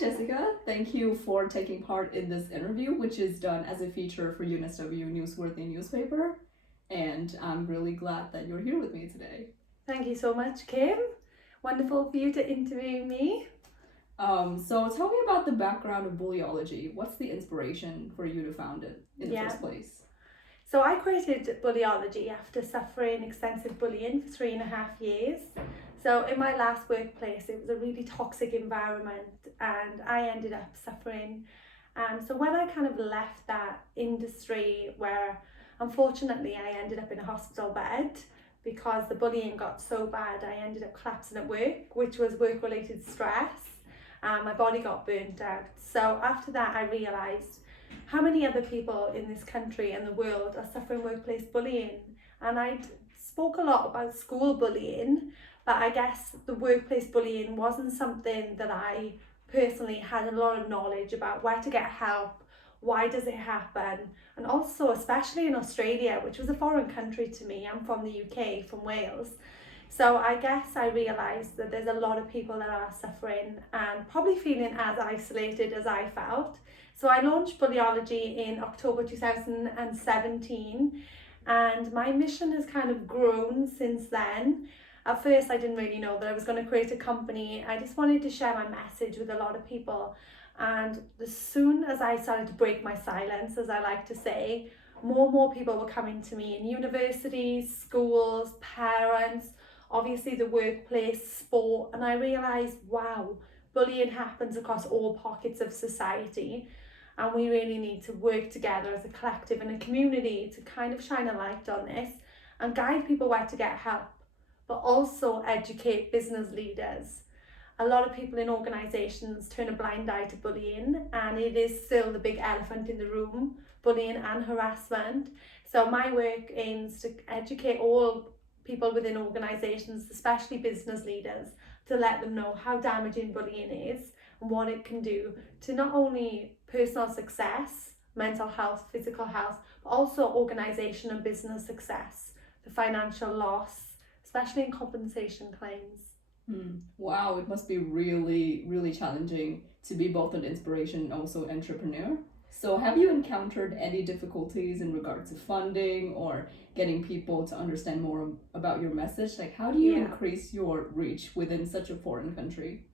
Jessica. Thank you for taking part in this interview, which is done as a feature for UNSW Newsworthy newspaper. And I'm really glad that you're here with me today. Thank you so much, Kim. Wonderful for you to interview me. So tell me about the background of Bullyology. What's the inspiration for you to found it in the first place? So I created Bullyology after suffering extensive bullying for 3.5 years. So in my last workplace, it was a really toxic environment and I ended up suffering. So when I kind of left that industry where unfortunately I ended up in a hospital bed because the bullying got so bad, I ended up collapsing at work, which was work-related stress. My body got burnt out. So after that, I realised how many other people in this country and the world are suffering workplace bullying. And I spoke a lot about school bullying, but I guess the workplace bullying wasn't something that I personally had a lot of knowledge about where to get help, why does it happen, and also especially in Australia, which was a foreign country to me. I'm from the UK, from Wales. So I guess I realised that there's a lot of people that are suffering and probably feeling as isolated as I felt. So I launched Bullyology in October 2017 and my mission has kind of grown since then. At first I didn't really know that I was going to create a company. I just wanted to share my message with a lot of people, and as soon as I started to break my silence, as I like to say, more and more people were coming to me in universities, schools, parents, obviously the workplace, sport, and I realised, wow, bullying happens across all pockets of society and we really need to work together as a collective and a community to kind of shine a light on this and guide people where to get help, but also educate business leaders. A lot of people in organisations turn a blind eye to bullying and it is still the big elephant in the room, bullying and harassment. So my work aims to educate all people within organisations, especially business leaders, to let them know how damaging bullying is and what it can do to not only personal success, mental health, physical health, but also organisation and business success, the financial loss, especially in compensation claims. Wow, it must be really, really challenging to be both an inspiration and also an entrepreneur. So have you encountered any difficulties in regard to funding or getting people to understand more about your message? Like, how do you increase your reach within such a foreign country?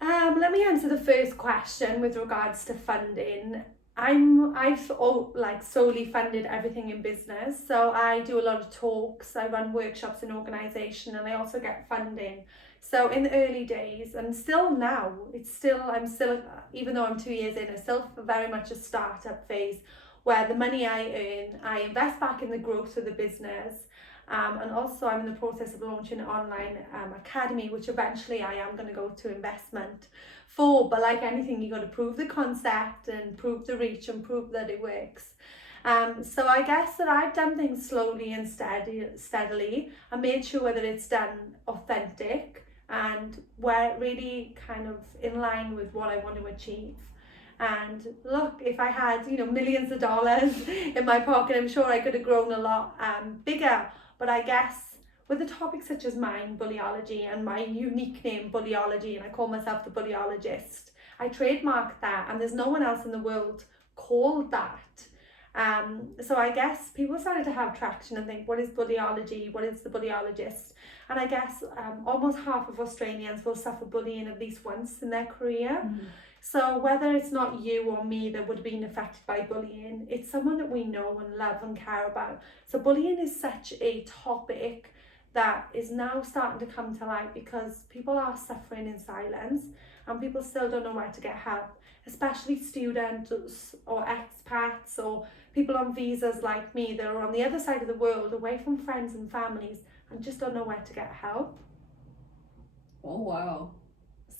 Let me answer the first question with regards to funding. I've solely funded everything in business. So I do a lot of talks, I run workshops in organisation, and I also get funding. So in the early days, and still now, I'm still, even though I'm 2 years in, it's still very much a startup phase where the money I earn, I invest back in the growth of the business. And also I'm in the process of launching an online academy, which eventually I am going to go to investment for. But like anything, you got to prove the concept and prove the reach and prove that it works. So I guess that I've done things slowly and steadily. I made sure that it's done authentic and where it really kind of in line with what I want to achieve. And look, if I had millions of dollars in my pocket, I'm sure I could have grown a lot bigger. But I guess with a topic such as mine, Bullyology, and my unique name, Bullyology, and I call myself the Bullyologist, I trademarked that, and there's no one else in the world called that. So I guess people started to have traction and think, what is Bullyology? What is the Bullyologist? And I guess almost half of Australians will suffer bullying at least once in their career. Mm-hmm. So whether it's not you or me that would have been affected by bullying, it's someone that we know and love and care about. So bullying is such a topic that is now starting to come to light because people are suffering in silence and people still don't know where to get help, especially students or expats or people on visas like me that are on the other side of the world, away from friends and families, and just don't know where to get help. Oh wow.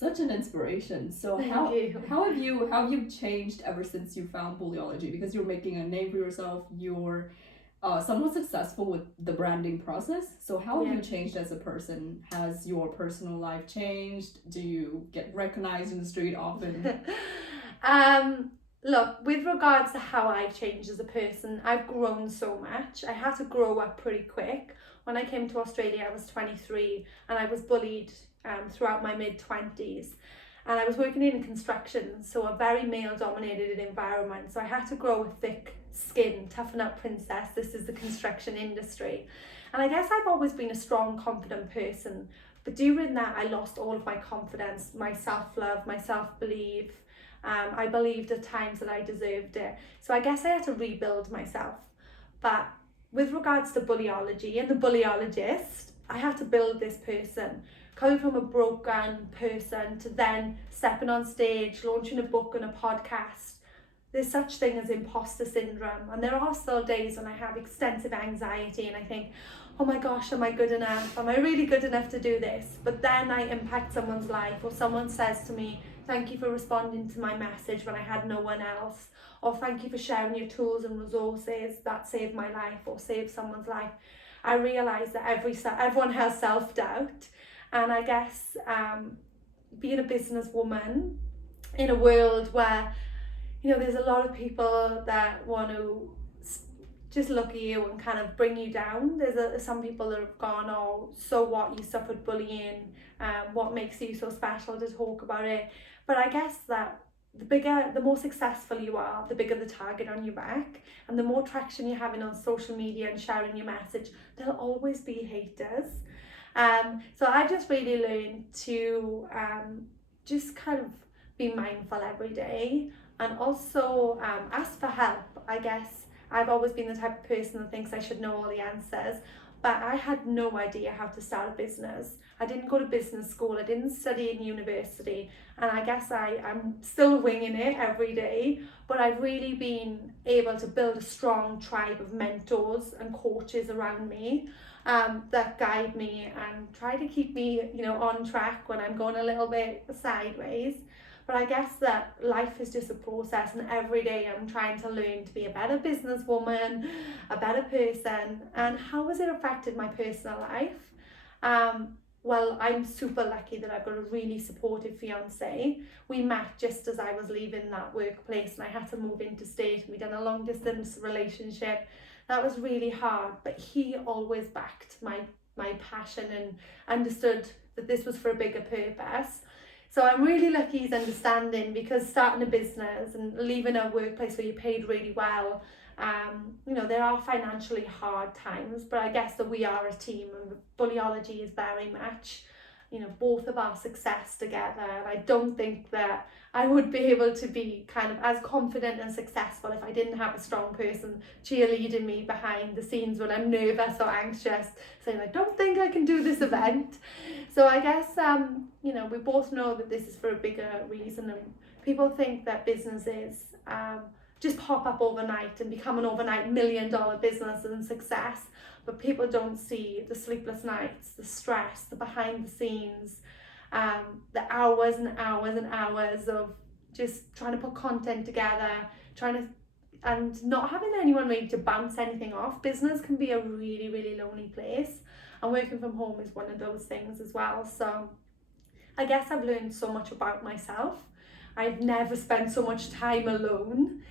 Such an inspiration. So how have you changed ever since you found Bullyology? Because you're making a name for yourself, you're somewhat successful with the branding process. So how have you changed as a person? Has your personal life changed? Do you get recognized in the street often? Look, with regards to how I've changed as a person, I've grown so much. I had to grow up pretty quick. When I came to Australia, I was 23 and I was bullied throughout my mid-20s. And I was working in construction, so a very male-dominated environment. So I had to grow a thick skin, toughen up princess. This is the construction industry. And I guess I've always been a strong, confident person. But during that, I lost all of my confidence, my self-love, my self-belief. I believed at times that I deserved it. So I guess I had to rebuild myself. But with regards to bullyology and the bullyologist, I had to build this person. Coming from a broken person to then stepping on stage, launching a book and a podcast, there's such thing as imposter syndrome. And there are still days when I have extensive anxiety and I think, oh my gosh, am I good enough? Am I really good enough to do this? But then I impact someone's life, or someone says to me, thank you for responding to my message when I had no one else, or thank you for sharing your tools and resources that saved my life or saved someone's life. I realise that everyone has self-doubt. And I guess being a businesswoman in a world where, you know, there's a lot of people that want to just look at you and kind of bring you down. There's some people that have gone, oh, so what, you suffered bullying, what makes you so special to talk about it? But I guess that the more successful you are, the bigger the target on your back, and the more traction you're having on social media and sharing your message, there'll always be haters. So I just really learned to just kind of be mindful every day, and also ask for help. I guess I've always been the type of person that thinks I should know all the answers, but I had no idea how to start a business. I didn't go to business school, I didn't study in university, and I guess I'm still winging it every day, but I've really been able to build a strong tribe of mentors and coaches around me that guide me and try to keep me, you know, on track when I'm going a little bit sideways. But I guess that life is just a process, and every day I'm trying to learn to be a better businesswoman, a better person. And how has it affected my personal life? Well, I'm super lucky that I've got a really supportive fiance. We met just as I was leaving that workplace and I had to move interstate, and we done a long distance relationship. That was really hard, but he always backed my passion and understood that this was for a bigger purpose. So I'm really lucky he's understanding, because starting a business and leaving a workplace where you're paid really well, you know, there are financially hard times, but I guess that we are a team, and bullyology is very much, you know, both of our success together. And I don't think that I would be able to be kind of as confident and successful if I didn't have a strong person cheerleading me behind the scenes when I'm nervous or anxious, saying I don't think I can do this event. So I guess you know, we both know that this is for a bigger reason, and people think that businesses just pop up overnight and become an overnight $1 million business and success. But people don't see the sleepless nights, the stress, the behind the scenes, the hours and hours and hours of just trying to put content together, and not having anyone really to bounce anything off. Business can be a really, really lonely place, and working from home is one of those things as well. So I guess I've learned so much about myself. I've never spent so much time alone.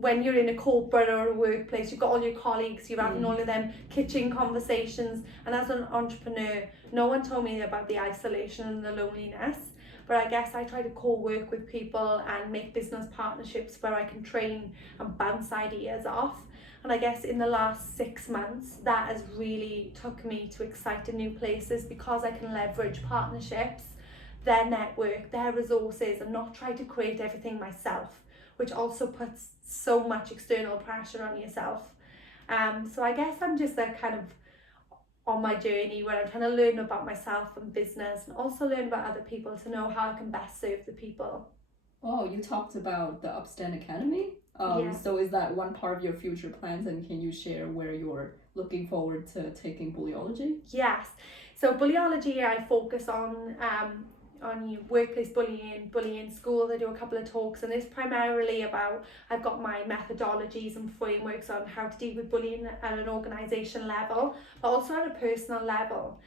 When you're in a corporate or a workplace, you've got all your colleagues, you're having all of them kitchen conversations. And as an entrepreneur, no one told me about the isolation and the loneliness. But I guess I try to co-work with people and make business partnerships where I can train and bounce ideas off. And I guess in the last 6 months, that has really took me to exciting new places, because I can leverage partnerships, their network, their resources, and not try to create everything myself, which also puts so much external pressure on yourself. So I guess I'm just kind of on my journey where I'm trying to learn about myself and business, and also learn about other people to know how I can best serve the people. Oh, you talked about the Upstand Academy. So is that one part of your future plans, and can you share where you're looking forward to taking bullyology? Yes. So bullyology, I focus on workplace bullying schools. I do a couple of talks, and it's primarily about, I've got my methodologies and frameworks on how to deal with bullying at an organisation level, but also at a personal level.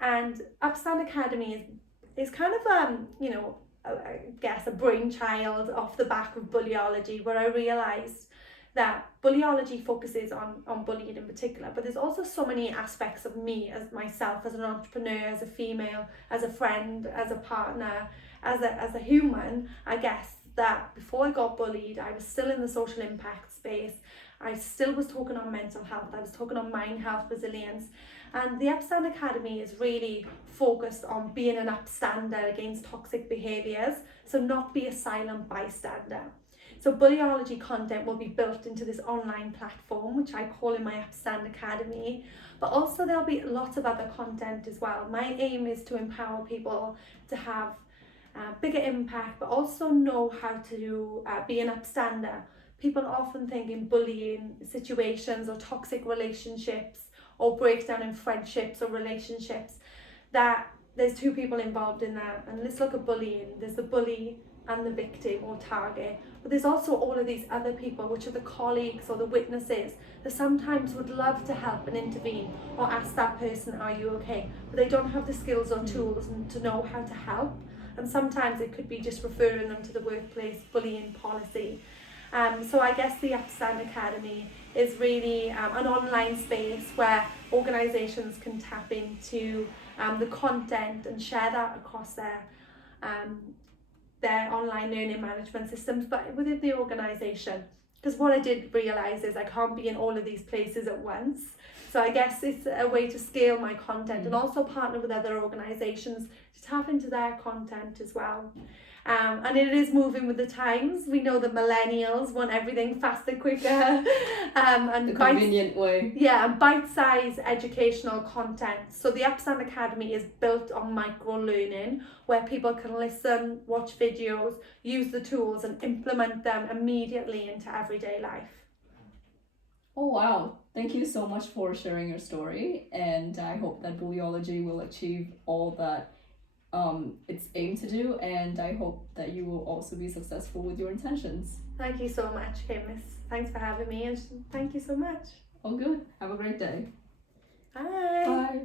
And Upstand Academy is kind of you know, I guess a brainchild off the back of bullyology, where I realised that Bullyology focuses on bullying in particular, but there's also so many aspects of me as myself, as an entrepreneur, as a female, as a friend, as a partner, as a human, I guess, that before I got bullied, I was still in the social impact space. I still was talking on mental health, I was talking on mind health, resilience, and the Upstand Academy is really focused on being an upstander against toxic behaviours, so not be a silent bystander. So Bullyology content will be built into this online platform, which I call in my Upstand Academy, but also there'll be lots of other content as well. My aim is to empower people to have bigger impact, but also know how to be an upstander. People often think in bullying situations or toxic relationships or breakdown in friendships or relationships that there's two people involved in that. And let's look at bullying. There's the bully and the victim or target, but there's also all of these other people, which are the colleagues or the witnesses that sometimes would love to help and intervene or ask that person, are you okay? But they don't have the skills or tools to know how to help. And sometimes it could be just referring them to the workplace bullying policy. So I guess the Upstand Academy is really an online space where organisations can tap into the content and share that across their online learning management systems, but within the organisation. Because what I did realise is I can't be in all of these places at once. So I guess it's a way to scale my content and also partner with other organisations to tap into their content as well. And it is moving with the times. We know that millennials want everything faster, quicker, and the convenient way. Yeah, and bite-sized educational content. So the Upstand Academy is built on micro-learning, where people can listen, watch videos, use the tools and implement them immediately into everyday life. Oh wow, thank you so much for sharing your story, and I hope that Bullyology will achieve all that it's aimed to do, and I hope that you will also be successful with your intentions. Thank you so much, Kim. Thanks for having me, and thank you so much. All good. Have a great day. Bye. Bye.